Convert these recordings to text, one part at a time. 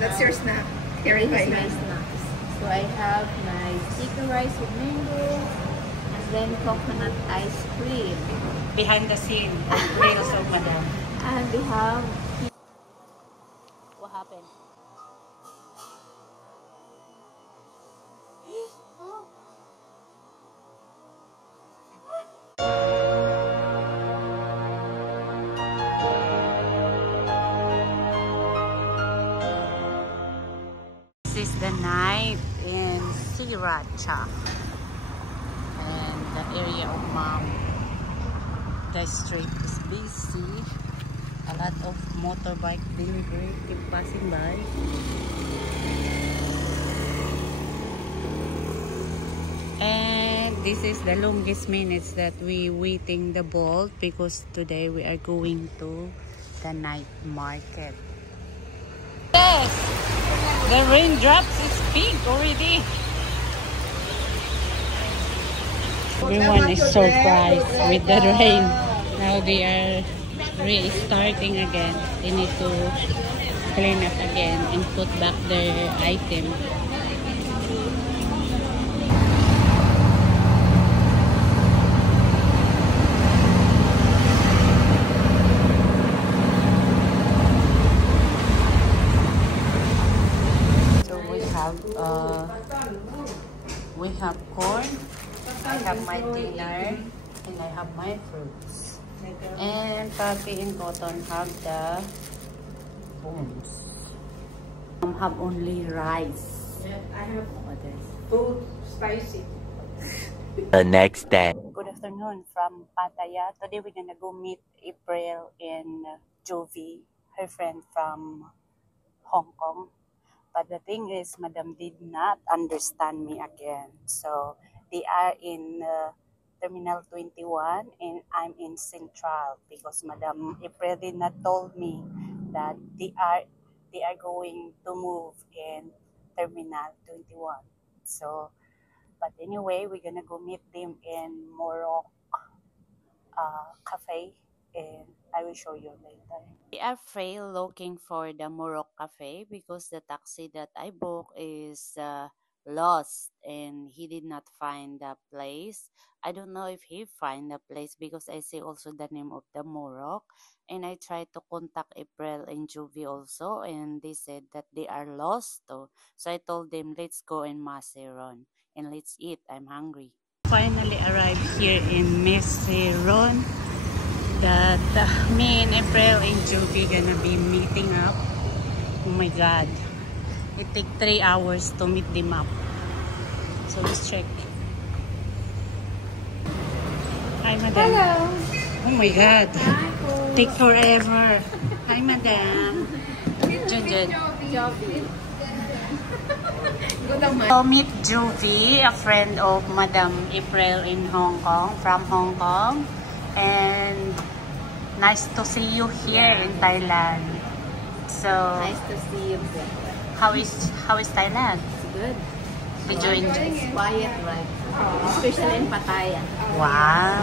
That's your snack. Here is my snacks. So I have my sticky rice with mango, and then coconut ice cream. Behind the scene, reels of Madam. And we have... What happened? This is the night in Sriracha and the area of Mom. The street is busy. A lot of motorbike delivery keep passing by. And this is the longest minutes that we waiting the bolt because today we are going to the night market. Yes! The raindrops is big already. Everyone is surprised with the rain. Now they are restarting again. They need to clean up again and put back their item. We have corn, I have my dinner, and I have my fruits. And Papi and Cotton have the bones. Have only rice. Yeah, I have food, spicy. The next day. Good afternoon from Pattaya. Today we're gonna go meet April and Jovi, her friend from Hong Kong. But the thing is, Madam did not understand me again. So they are in Terminal 21 and I'm in Central because Madam April did not told me that they are going to move in Terminal 21. So, but anyway, we're gonna go meet them in Morocco Cafe, and I will show you later. We are free looking for the Morocco Cafe because the taxi that I booked is lost and he did not find the place. I don't know if he find the place because I see also the name of the Morocco, and I tried to contact April and Jovi also, and they said that they are lost too. So I told them, let's go in Maceiron and let's eat. I'm hungry. Finally arrived here in Maceiron. That me and April and Jovi gonna be meeting up. Oh my god, it take 3 hours to meet them up. So let's check. Hi, Madam. Hello. Oh my god, take forever. Hi, Madam. Junjun. Jovi. So meet Jovi, a friend of Madam April in Hong Kong, from Hong Kong. And nice to see you here in Thailand. So Nice to see you. how is Thailand? It's good. Did you enjoy? It's quiet, right? Especially in Pattaya. Wow.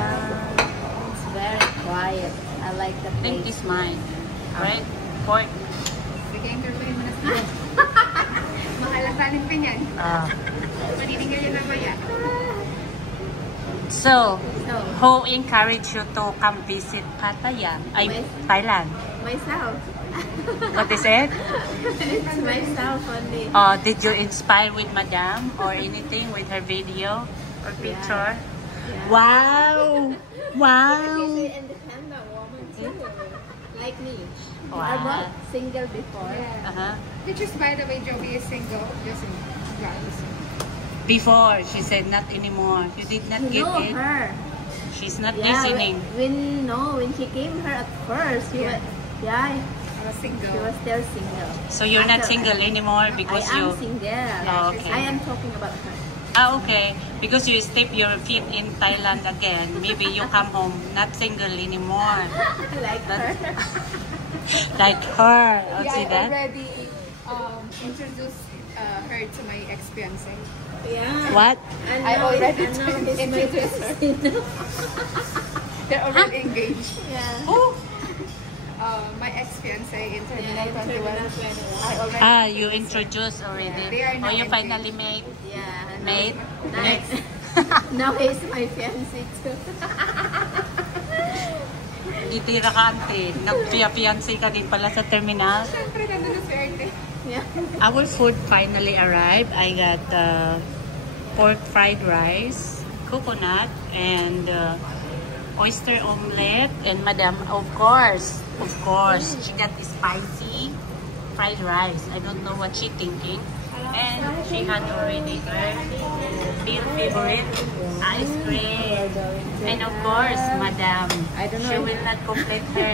It's very quiet. I like the I think place. it's mine, right? Pork. Sige, interview mo na sa mahalatanin pa niyan. Maniningil yun na ba yan? So, who encouraged you to come visit Pattaya? Thailand. Myself. What is it? It's myself only. Did you inspire with Madam or anything with her video or picture? Yeah. Wow! Wow! She's an independent woman too. Like me. Wow. I was single before. Pictures, by the way, Jovi is single. Just in guys. Before, she said not anymore. You did not get No, it. her. She's not Yeah, listening. when she came here at first, she was Single. she was still single. So you're not After- single anymore because I am you... single. Oh, okay. I am talking about her. Okay. Because you step your feet in Thailand again. Maybe you come home not single anymore. Like her. Like her. Oh, Yeah, see I that? already introduced her to my ex-fiance. Yeah. What? And I now already and now he's my introduced her. fiancé. They're already engaged. Yeah. Oh! my ex-fiance in Terminal Yeah, in 21. Terminal 21. I already You introduced already. Yeah, they are now you engaged. finally made? Yeah. Made? Next. Now he's my fiancé too. Gitira ka, ante. Nag-fiancé ka din pala sa terminal. Siyempre, nandun na swerte. Yeah. Our food finally arrived. I got pork fried rice, coconut, and oyster omelette. And Madam, of course, she got spicy fried rice. I don't know what she thinking. And she had already her favorite ice cream. And of course, Madam, I don't know she if- will not complete her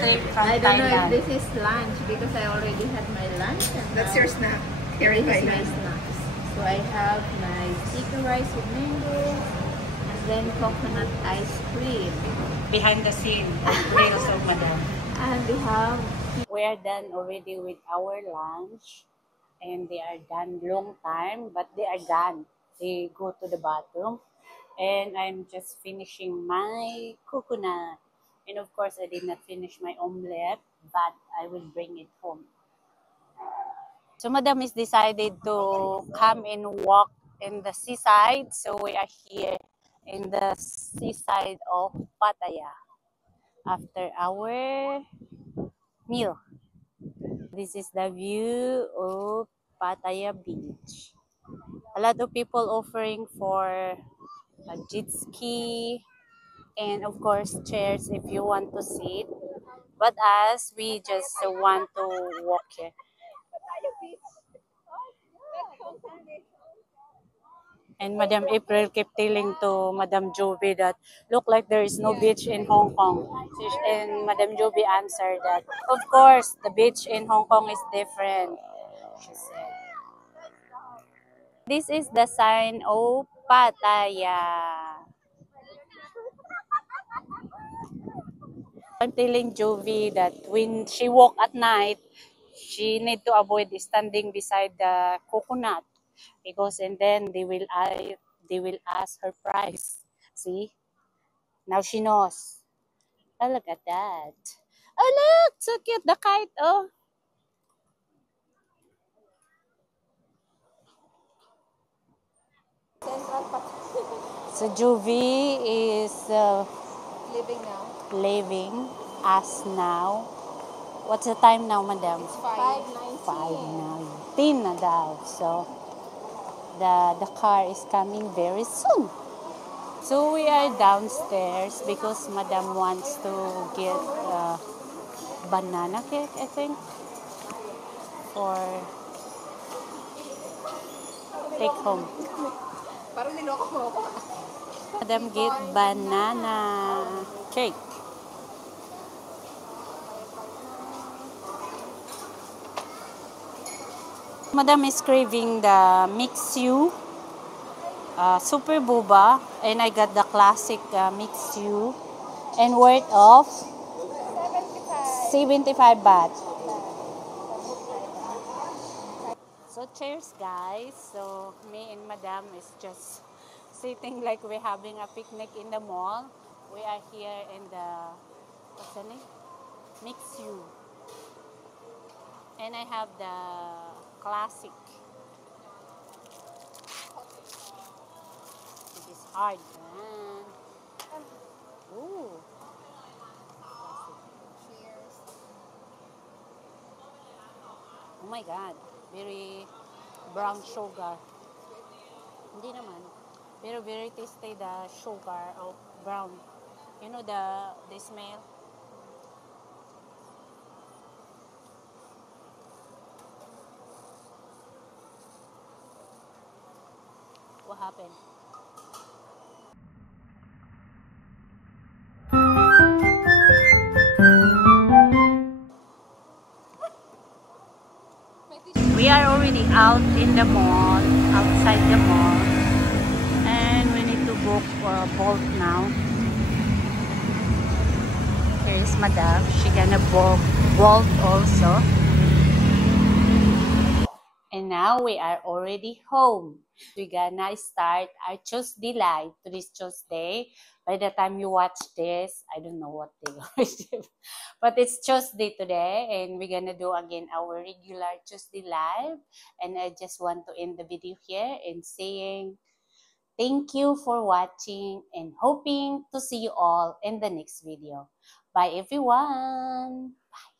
trip from I don't know if Thailand. this is lunch because I already had my lunch. And That's now your snack here in this is my Thailand. snacks. So I have my sticky rice with mango, and then coconut ice cream. Behind the scene, reels of Madam. And we have We are done already with our lunch, and they are done long time, but they are done. They go to the bathroom, and I'm just finishing my coconut. And of course, I did not finish my omelette, but I will bring it home. So Madam is decided to come and walk in the seaside. So we are here in the seaside of Pattaya after our meal. This is the view of Pattaya Beach. A lot of people offering for a jet ski and of course chairs if you want to sit. But us, we just want to walk here. And Madam April kept telling to Madam Joby that look like there is no beach in Hong Kong. And Madam Joby answered that, of course, the beach in Hong Kong is different, she said. This is the sign of Pattaya. I'm telling Joby that when she walk at night, she need to avoid standing beside the coconut because and then they will ask her price. See? Now she knows. Oh, look at that. Oh, look! So cute, the kite. Oh. So Jovi is Living now. leaving us now. What's the time now, Madam? 5:19. 5:19 na daw. So, the car is coming very soon. So, we are downstairs because Madam wants to get banana cake, I think, for take home. Parang niloko mo ako. Madam get banana cake. Madam is craving the Mix-U Super Boba, and I got the classic Mix-U, and worth of 75 baht. So cheers, guys. So me and Madam is just sitting like we're having a picnic in the mall. We are here in the, what's the name? Mix-U. And I have the classic. It is hard, man. Ooh. Cheers. Oh my God. Very brown sugar. Hindi naman. Pero very tasty the sugar of brown. You know the smell? What happened? We are already out in the mall, outside the mall, and we need to book Bolt now. Here is Madam. She gonna book Bolt also. And now we are already home. We're gonna start our Tuesday live. Today's Tuesday. By the time you watch this, I don't know what day but it's Tuesday today, and we're gonna do again our regular Tuesday live. And I just want to end the video here and saying thank you for watching and hoping to see you all in the next video. Bye everyone. Bye.